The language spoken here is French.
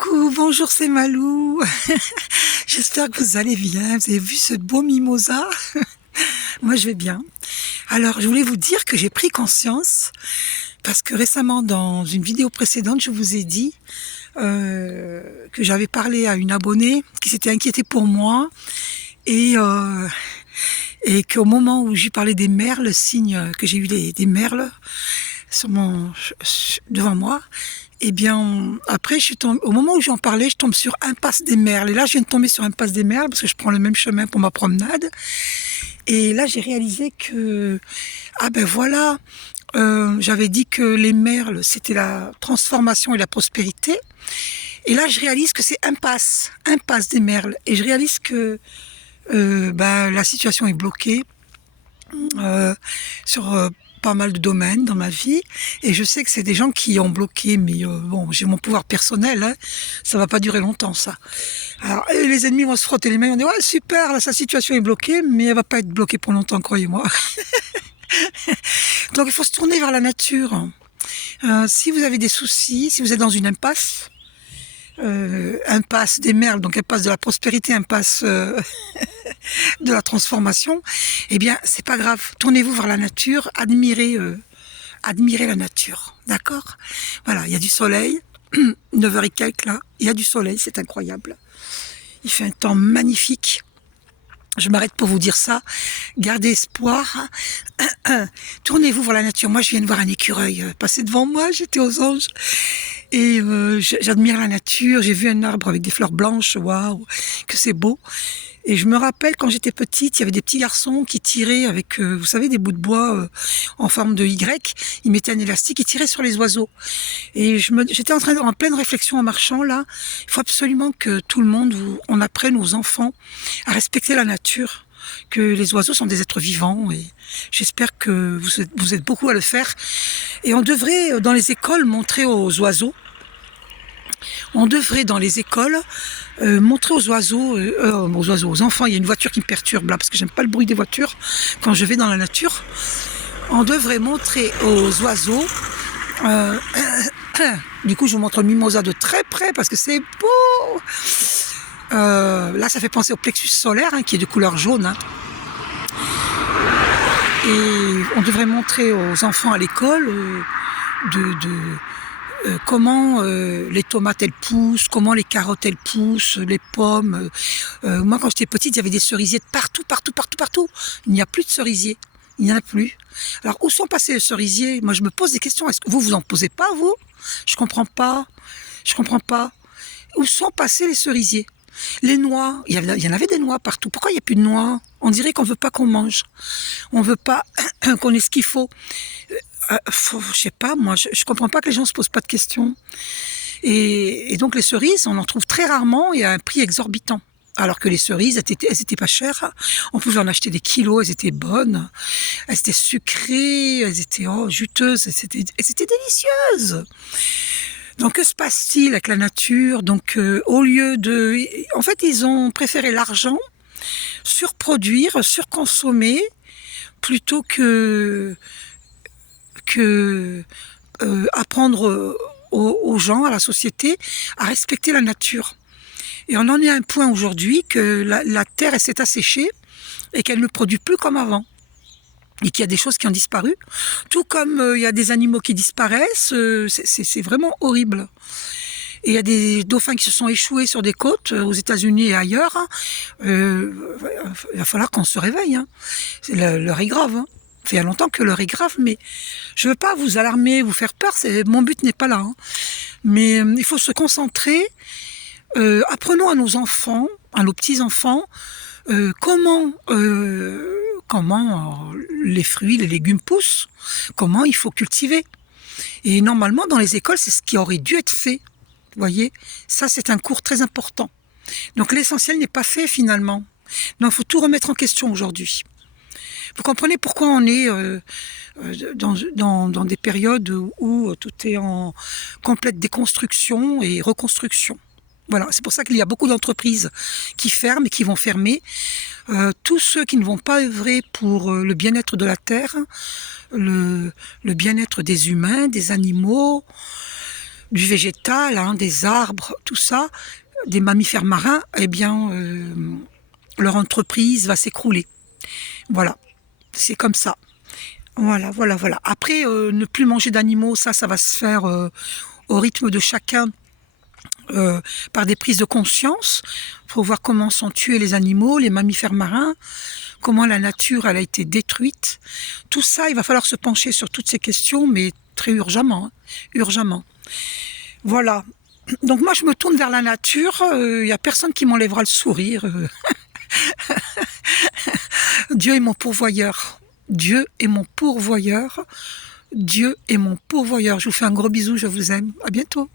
Coucou, bonjour, c'est Malou. J'espère que vous allez bien. Vous avez vu ce beau mimosa? Moi, je vais bien. Alors, je voulais vous dire que j'ai pris conscience parce que récemment, dans une vidéo précédente, je vous ai dit que j'avais parlé à une abonnée qui s'était inquiétée pour moi et, euh, et qu'au moment où j'ai parlé des merles, signe que j'ai eu des merles devant moi, eh bien, après, au moment où j'en parlais, je tombe sur Impasse des Merles. Et là, je viens de tomber sur Impasse des Merles parce que je prends le même chemin pour ma promenade. Et là, j'ai réalisé que, ah ben voilà, j'avais dit que les merles, c'était la transformation et la prospérité. Et là, je réalise que c'est Impasse des Merles. Et je réalise que la situation est bloquée sur pas mal de domaines dans ma vie, et je sais que c'est des gens qui ont bloqué, mais bon, j'ai mon pouvoir personnel, hein, ça va pas durer longtemps, ça. Alors, les ennemis vont se frotter les mains, on dit ouais super, là sa situation est bloquée, mais elle va pas être bloquée pour longtemps, croyez-moi. Donc il faut se tourner vers la nature. Si vous avez des soucis, si vous êtes dans une impasse des merles, donc impasse de la prospérité, impasse de la transformation, eh bien, c'est pas grave. Tournez-vous vers la nature, admirez la nature, d'accord? Voilà, il y a du soleil, 9h et quelques là, il y a du soleil, c'est incroyable. Il fait un temps magnifique. Je m'arrête pour vous dire ça. Gardez espoir. Tournez-vous vers la nature. Moi, je viens de voir un écureuil passer devant moi. J'étais aux anges. Et j'admire la nature. J'ai vu un arbre avec des fleurs blanches. Waouh, que c'est beau. Et je me rappelle, quand j'étais petite, il y avait des petits garçons qui tiraient avec, vous savez, des bouts de bois en forme de Y. Ils mettaient un élastique, ils tiraient sur les oiseaux. Et j'étais en pleine réflexion en marchant là. Il faut absolument que tout le monde, on apprenne aux enfants à respecter la nature, que les oiseaux sont des êtres vivants. Et j'espère que vous êtes beaucoup à le faire. Et on devrait, dans les écoles, montrer aux oiseaux. On devrait, dans les écoles, montrer aux enfants, il y a une voiture qui me perturbe là, parce que j'aime pas le bruit des voitures quand je vais dans la nature. On devrait montrer aux oiseaux, du coup je vous montre le mimosa de très près, parce que c'est beau. Là ça fait penser au plexus solaire, hein, qui est de couleur jaune. Hein. Et on devrait montrer aux enfants à l'école comment les tomates elles poussent, comment les carottes elles poussent, les pommes. Moi quand j'étais petite, il y avait des cerisiers de partout. Il n'y a plus de cerisiers, il n'y en a plus. Alors où sont passés les cerisiers? Moi je me pose des questions. Est-ce que vous en posez pas, vous? Je comprends pas. Où sont passés les cerisiers? Les noix, il y en avait des noix partout. Pourquoi il n'y a plus de noix? On dirait qu'on veut pas qu'on mange. On veut pas qu'on ait ce qu'il faut. Je sais pas, moi, je comprends pas que les gens se posent pas de questions. Et donc les cerises, on en trouve très rarement et à un prix exorbitant. Alors que les cerises, elles étaient pas chères. On pouvait en acheter des kilos, elles étaient bonnes. Elles étaient sucrées, elles étaient juteuses, elles étaient délicieuses. Donc que se passe-t-il avec la nature? Donc au lieu de... En fait, ils ont préféré l'argent, surproduire, surconsommer, plutôt que apprendre aux gens, à la société, à respecter la nature. Et on en est à un point aujourd'hui que la terre elle s'est asséchée et qu'elle ne produit plus comme avant. Et qu'il y a des choses qui ont disparu. Tout comme il y a des animaux qui disparaissent, c'est vraiment horrible. Et il y a des dauphins qui se sont échoués sur des côtes aux États-Unis et ailleurs. Il va falloir qu'on se réveille. Hein. L'heure est grave. Hein. Il y a longtemps que l'heure est grave, mais je ne veux pas vous alarmer, vous faire peur, mon but n'est pas là. Hein. Mais il faut se concentrer. Apprenons à nos enfants, à nos petits-enfants, comment les fruits, les légumes poussent, comment il faut cultiver. Et normalement, dans les écoles, c'est ce qui aurait dû être fait. Vous voyez, ça c'est un cours très important. Donc l'essentiel n'est pas fait finalement. Donc il faut tout remettre en question aujourd'hui. Vous comprenez pourquoi on est dans des périodes où tout est en complète déconstruction et reconstruction. Voilà, c'est pour ça qu'il y a beaucoup d'entreprises qui ferment et qui vont fermer. Tous ceux qui ne vont pas œuvrer pour le bien-être de la terre, le bien-être des humains, des animaux, du végétal, hein, des arbres, tout ça, des mammifères marins, eh bien, leur entreprise va s'écrouler. Voilà, c'est comme ça. Voilà, voilà, voilà. Après, ne plus manger d'animaux, ça va se faire au rythme de chacun, par des prises de conscience. Il faut voir comment sont tués les animaux, les mammifères marins, comment la nature elle a été détruite. Tout ça, il va falloir se pencher sur toutes ces questions, mais très urgemment, hein, urgemment. Voilà. Donc moi, je me tourne vers la nature. Il n'y a personne qui m'enlèvera le sourire. Dieu est mon pourvoyeur. Dieu est mon pourvoyeur. Dieu est mon pourvoyeur. Je vous fais un gros bisou, je vous aime. À bientôt.